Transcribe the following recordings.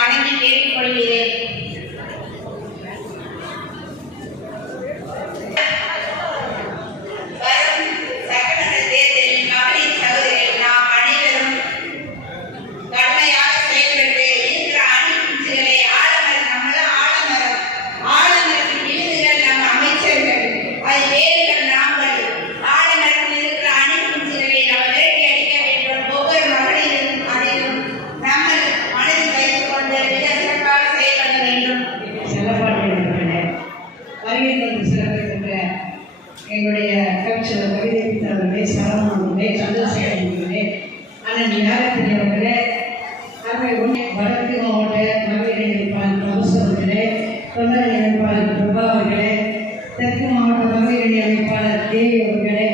வணங்கி கேட்டுக்கொள்கிறேன். எங்களுடைய கவிச்சர் கவிதைத்தவர்களே, சரவணர்களே, சந்திரசேகரன் அவர்களே, அண்ணன் யாகத்திரி அவர்களே, அருமை வடக்கு மாவட்ட மகளிர் இணைப்பாளர் பிரபுசர் அவர்களே, தொண்டர் இணைப்பாளர் பிரபா அவர்களே, தெற்கு மாவட்ட மகளிர் அமைப்பாளர் தேவி அவர்களே,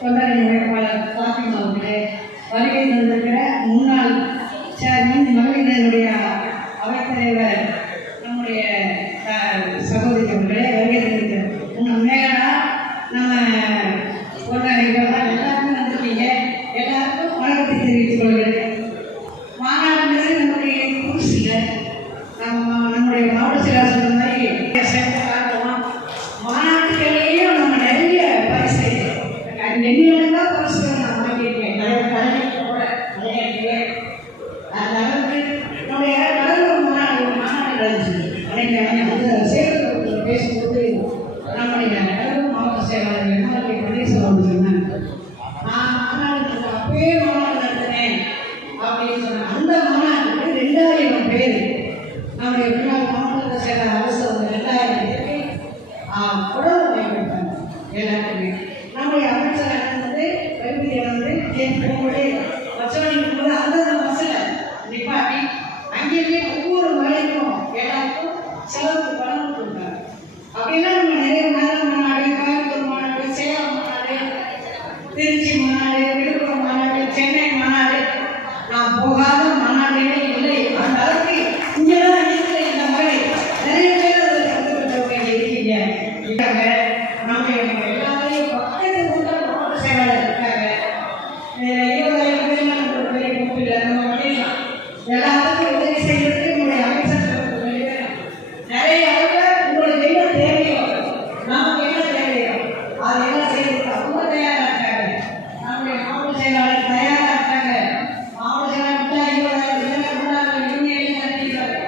தொண்டர் அமைப்பாளர் பாத்திமா அவர்களே, வருகை தந்திருக்கிற முன்னாள் சேர்மன் மகளிரினுடைய அவைத்தலைவர் நம்முடைய சகோதரி அவர்களே, வருகை தந்திருக்கிற மேகனா நம்ம எல்லாருக்கும் வந்திருக்கீங்க. எல்லாருக்கும் வணக்கத்தை தெரிவித்துக் கொள்கிறேன். மாநாடுங்கிறது நம்முடைய புதுசு இல்லை. நம்முடைய மாவட்ட செயலாளர் சொன்ன மாதிரி சேர்ந்து காரணம் மாநாட்டுகளையும் நம்ம நிறைய பரிசு எண்ணிலாம் பரிசுகள் நான் வாங்கியிருக்கேன். நிறைய கலைஞர்கள் கூட விளையாட்டுவேன். அந்த அளவுக்கு நம்முடைய கடலூர் மாநாடு நடந்துச்சு. அன்னைக்கு சேலத்தில் பேசும்போது நம்முடைய கடலூர் மாவட்ட செயலாளர் எம்எல்ஏ கணேசன் அவர்கள் சொன்னாங்க, நான் மாநாடு அப்பயே மாநாடு நடத்தினேன் அப்படின்னு சொன்னாங்க. அந்த மாநாட்டுக்கு 2000 பேர் நம்முடைய முன்னாள் மாவட்ட செயலாளர் அவசரம் 2000 பேருக்கு உடல் வாய்ப்பிட்டாங்க. எல்லாருக்குமே நம்முடைய அமைச்சர் வந்து கல்வியை வந்து போகும்போது வச்சவனிக்கும் போது அந்தந்த மசில நிப்பாட்டி அங்கேயே ஒவ்வொரு வேலைக்கும் எல்லாருக்கும் செலவுக்கு பணம் கொடுத்தாங்க. அப்படின்னா நம்ம நிறைய மாநாடு, கோயம்புத்தூர் மாநாடு, சேலம் மாநாடு, திருச்சி மாநாடு, விழுப்புரம் மாநாடு, சென்னை மாநாடு, நான் போகாத மாநாடுகளே இல்லை. அந்த அளவுக்கு இங்கேதான் இருக்கிற இந்த மாதிரி நிறைய பேர் அதில் கற்றுக்கிட்டவங்க இருக்கீங்க. இருக்காங்க. நம்ம எல்லாரையும் பக்கத்து மாவட்ட செயலாளர் இருக்காங்க. 20,000 பேர் நம்ம பெரிய கூப்பிடல, நம்ம பண்ணிடலாம். எல்லாத்துக்கும் உதவி செய்யறதுக்கு நம்முடைய அமைச்சர் நிறைய உங்களுக்கு என்ன தேவையோ, நமக்கு என்ன தேவையோ அதெல்லாம் செய்யறதுக்கு அவங்க தயாராக இருக்காங்க. நம்முடைய மாவட்ட செயலாளர் தயாராக இருக்காங்க. மாவட்ட செயலாளர் 20,000 யூனியன் கட்டிக்கிறாங்க.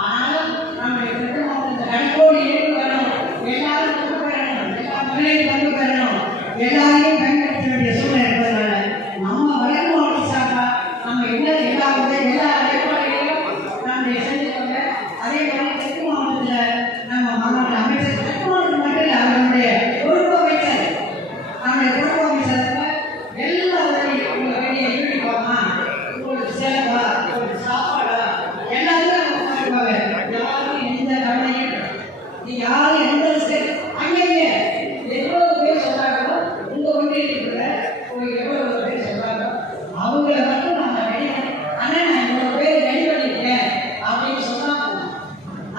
ஆனாலும் நம்ம தெற்கு மாவட்டத்தில் அடிக்கோடு ஏழு வரணும், எல்லாரும் பங்கு பெறணும், எல்லா மகளிரும் பங்கு பெறணும், எல்லாரையும் பயன்படுத்த வேண்டிய சூழ்நிலை இருப்பதனால நம்ம வடக்கு மாவட்ட சார்பா நம்ம எல்லா அடிப்படையிலும் நம்ம செஞ்சுக்கோங்க. அதே மாதிரி தெற்கு மாவட்டத்தில் நம்ம மாவட்ட அமைச்சர் தெற்கு மாவட்டம் மட்டும் இல்லை, அவருடைய பொறுப்பு அமைச்சர் நம்முடைய பொறுப்பு அமைச்சருக்கு எல்லா உதவியும் உங்களுக்கு வேண்டிய யூனிஃபார்மா, உங்களுக்கு சேலவா, உங்களுக்கு சாப்பாடா எல்லாருமே அவங்க பார்ப்பாங்க. யாரும் எந்த கவலையும் நீங்க யாரும் எந்த அங்கேயே எவ்வளவு பேர் சொல்றாங்களோ உங்க ஒன்றியத்துக்குள்ள உங்களுக்கு எவ்வளவு பேர் சொல்றாங்களோ அவங்கள மட்டும் நம்ம ரெடி பண்ணி அண்ணன் நான் இவ்வளவு பேர் ரெடி பண்ணியிருக்கேன் அப்படின்னு சொன்னா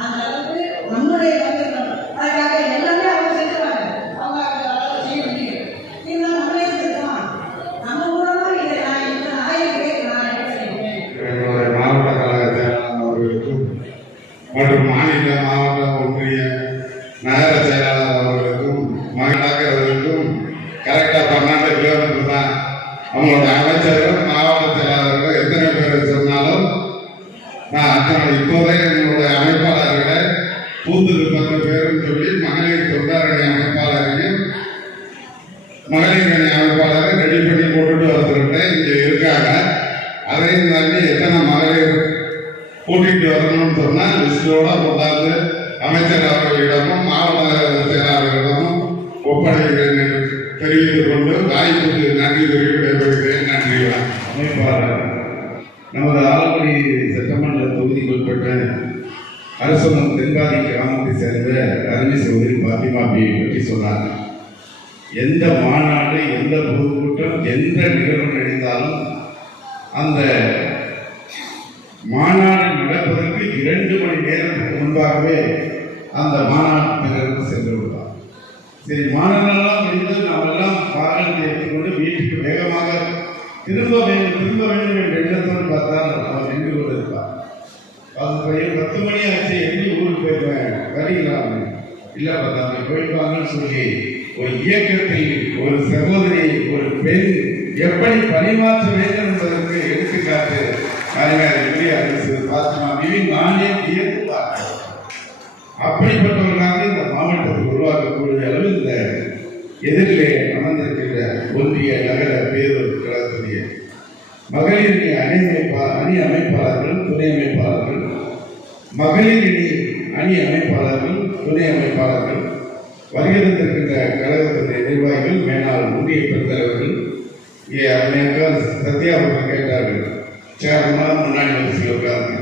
அந்த அளவுக்கு நம்முடைய வந்துடணும். அதுக்காக எல்லாமே அவங்க செஞ்சுருவாங்க. அவங்க அளவு செய்ய முடியும். இருந்தாலும் நம்மளே செஞ்சுக்கலாம். நம்ம மூலமா இதை நான் இந்த 1000 பேர் நான் ரெடி பண்ணியிருக்கேன். எங்களுடைய மாவட்ட கழக செயலாளர் அவர்களுக்கும் மற்றும் மாநில மாவட்ட ஒன்றிய நகர செயலாளர் அவர்களுக்கும் மகனாகிறவர்களுக்கும் கரெக்டாக 12 கிலோமீட்டர் தான். அவங்களுடைய அமைச்சர்கள் மாவட்ட செயலாளர்கள் எத்தனை பேர் சொன்னாலும் நான் அத்தனை இப்போதே என்னுடைய அமைப்பாளர்களை பூத்துக்கு 10 பேரும் சொல்லி மகளிர் தொண்டரணி அமைப்பாளரையும் மகளிர் அணி அமைப்பாளரை ரெடி பண்ணி போட்டுட்டு வந்துருக்கிட்ட இங்கே இருக்காங்க. அதையும் தாண்டி எத்தனை மகளிர் கூட்டிகிட்டு வரணும்னு சொன்னால் லிஸ்டோட கொண்டாந்து அமைச்சர் அவர்களிடமும் மாவட்ட செயலாளர்களிடமும் ஒப்படைக்கிறேன் என்று தெரிவித்துக் கொண்டு வாய்ப்புக்கு நன்றி தெரிவிக்கிறேன். நன்றி. அமைப்பாளர் நமது ஆலங்குடி சட்டமன்ற தொகுதிக்குட்பட்ட அரசமம் தென்காதி கிராமத்தை சேர்ந்த அருமை சகோதரி பாத்திமா பற்றி சொன்னாங்க. எந்த மாநாடு, எந்த பொதுக்கூட்டம், எந்த நிகழ்வு நடந்தாலும் அந்த மாநாடு நடப்பதற்கு 2 மணி நேரத்துக்கு முன்பாகவே அந்த மாநாட்டுக்கு சென்று விடுவார். சரி, மாநாடெல்லாம் முடிந்து நாமெல்லாம் வாகனத்தை எடுத்துக்கொண்டு வீட்டுக்கு வேகமாக திரும்ப வேண்டும் என்ற எண்ணத்தோடு பார்த்தால் அவர் நின்று கொண்டிருப்பார். அது பையன் 10 மணி ஆச்சு, எப்படி ஊருக்கு போயிடுவேன், வரீங்களா? இல்லை பார்த்தா அவங்க போயிடுவாங்கன்னு சொல்லி ஒரு இயக்கத்தில் ஒரு சகோதரி, ஒரு பெண் எப்படி பரிமாற்ற வேண்டும் என்பதற்கு எடுத்துக்காட்டு அரசு பாத்திமா பிவி நானே வியந்து பார்த்தேன். அப்படிப்பட்டவர்களாக இந்த மாவட்டத்தை உருவாக்கக்கூடிய அளவு இந்த எதிரிலே அமர்ந்திருக்கின்ற ஒன்றிய நகர பேரூர் கழகத்துடைய மகளிர் அணி அமைப்பாளர்கள், துணை அமைப்பாளர்கள், மகளிர் அணி அமைப்பாளர்கள், துணை அமைப்பாளர்கள், வருகின்றிருக்கின்ற கழகத்தினுடைய நிர்வாகிகள், மேலாள் ஒன்றிய பெருந்தலைவர்கள், சத்யா அவர்கள் கேட்டார்கள், சேர்மனாக முன்னாடி வரிசையில் உட்கார்ந்து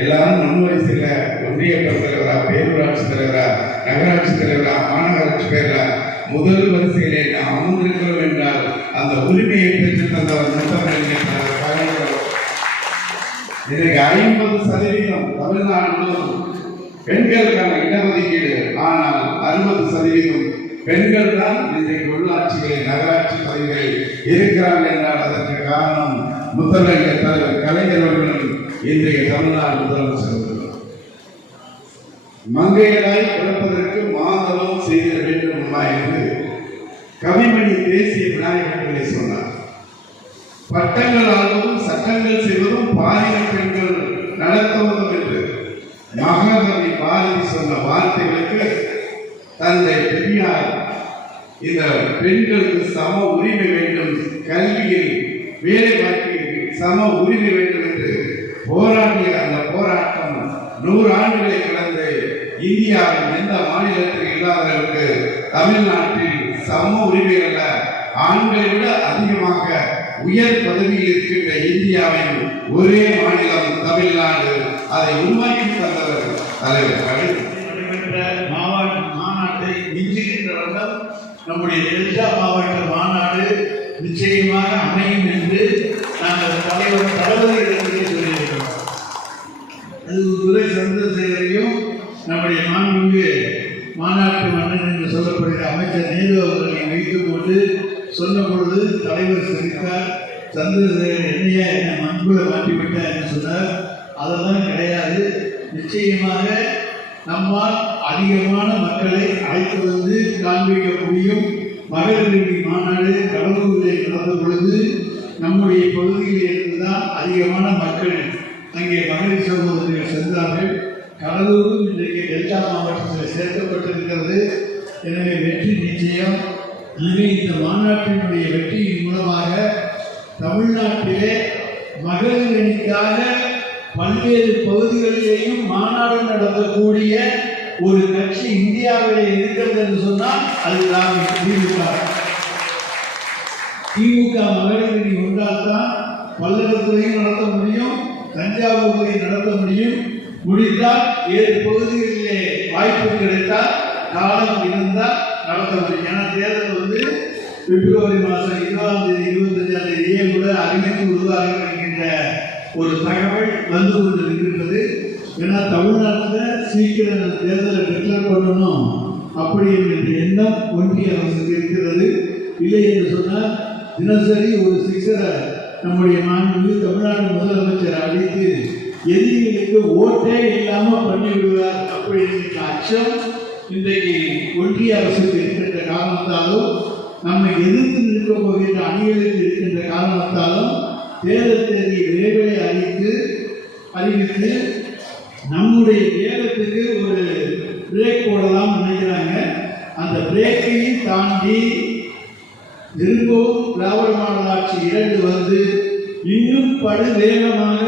எல்லாரும் முன்வரிசையில் ஒன்றிய பெருந்தலைவரா, பேரூராட்சி தலைவரா, நகராட்சி தலைவரா, மாநகராட்சி பேரா முதல் வரிசையிலே நாம் அமர்ந்திருக்கிறோம் என்றால் அந்த உரிமையை பெற்று தந்தவர் முத்தமிழ் இதற்கு 50% தமிழ்நாடு முழுவதும் பெண்களுக்கான இடஒதுக்கீடு. ஆனால் 60% பெண்கள் தான் இன்றைக்கு உள்ளாட்சிகளில், நகராட்சி பதவிகளில் இருக்கிறார்கள் என்றால் அதற்கு காரணம் முத்தமிழ் தலைவர் கலைஞர் அவர்களும் இன்றைய தமிழ்நாடு முதலமைச்சர். மங்கையராய் பிறப்பதற்கு மாதவம் செய்திட வேண்டுமா என்று கவிமணி தேசிய விநாயகர்களை சொன்னார். பட்டங்கள் ஆள்வதும் சட்டங்கள் செய்வதும் பாலின பெண்கள் நடத்துவதும் என்று மகாகவி பாரதி சொன்ன வார்த்தைகளுக்கு தந்தை பெரியார் இந்த பெண்களுக்கு சம உரிமை வேண்டும், கல்வியில் வேலை வாய்ப்பில் சம உரிமை வேண்டும் என்று போராடிய அந்த போராட்டம் 100 ஆண்டுகளை கடந்து இந்தியாவின் எந்த மாநிலத்தில் இல்லாதவர்களுக்கு தமிழ்நாட்டில் சம உரிமை அல்ல, ஆண்களை விட அதிகமாக உயர் பதவியில் இருக்கின்ற இந்தியாவின் ஒரே மாநிலம் தமிழ்நாடு. அதை உருவாக்கி தந்தவர் தலைவர் கலைஞர். மாநாட்டை மிஞ்சுகின்றவர்கள் நம்முடைய டெல்டா மாவட்ட மாநாடு நிச்சயமாக அமையும் என்று நாங்கள் தலைவர் தளபதியிடத்திலே சொல்லியிருக்கிறோம். அது துறை சந்திரசேகரையும் நம்முடைய மாண்புமிகு மாநாட்டு மன்னன் என்று சொல்லப்படுகிற அமைச்சர் நேரு அவர்களை வைத்துக் கொண்டு சொன்ன பொழுது தலைவர் சிரித்தார். சந்திரசேகர் என்னையா என்னை மண்புல மாற்றிவிட்டார் என்று சொன்னார். அதெல்லாம் கிடையாது. நிச்சயமாக நம்மால் அதிகமான மக்களை அழைத்து வந்து காண்பிக்க முடியும். மகளிர் மாநாடு கடலூரில் நடந்த பொழுது நம்முடைய பகுதியில் இருந்துதான் அதிகமான மக்கள் அங்கே மகளிர் சகோதரர்கள் சென்றார்கள். கடலூரும் இன்றைக்கு டெல்டா மாவட்டத்தில் சேர்க்கப்பட்டிருக்கிறது. எனவே வெற்றி நிச்சயம். எனவே இந்த மாநாட்டினுடைய வெற்றியின் மூலமாக தமிழ்நாட்டிலே மகளிர் அணிக்காக பல்வேறு பகுதிகளிலேயும் மாநாடு நடத்தக்கூடிய ஒரு கட்சி இந்தியாவிலே இருக்கிறது என்று சொன்னால் அது திமுக. திமுக மகளிர் அணி ஒன்றால்தான் பல்லடத்திலையும் நடத்த முடியும், தஞ்சாவூரிலையும் நடத்த முடியும். முடிந்தால் 7 பகுதிகளிலே வாய்ப்பு கிடைத்தால், காலம் இருந்தால் நடத்த முடியும். ஏன்னா தேர்தல் வந்து பிப்ரவரி மாதம் 20ஆம் தேதி 25ஆம் தேதியே கூட அறிவித்து விடுவார்கள் என்கின்ற ஒரு தகவல் வந்து கொண்டிருக்கின்றது. ஏன்னா தமிழ்நாட்டில் சீக்கிரம் தேர்தலை டிக்ளேர் பண்ணணும் அப்படி என்ற எண்ணம் ஒன்றிய அரசுக்கு இருக்கிறது. இல்லை என்று சொன்னால் தினசரி ஒரு சிக்ஸரை நம்முடைய மாண்புமிகு தமிழ்நாடு முதலமைச்சர் அழைத்து எதிரிகளுக்கு ஓட்டே இல்லாமல் பண்ணிவிடுவார் அப்படி என்கின்ற அச்சம் இன்றைக்கு ஒன்றிய அரசுக்கு இருக்கின்ற காரணத்தாலும், நம்மை எதிர்த்து நிற்க போகின்ற அணிகளுக்கு இருக்கின்ற காரணத்தாலும் தேர்தல் தேதியை விரைவில் அறிவித்து நம்முடைய வேகத்துக்கு ஒரு பிரேக் போடலாம் நினைக்கிறாங்க. அந்த பிரேக்கையும் தாண்டி திரும்பவும் திராவிட மாடல் ஆட்சி 2 வந்து இன்னும் படு வேகமாக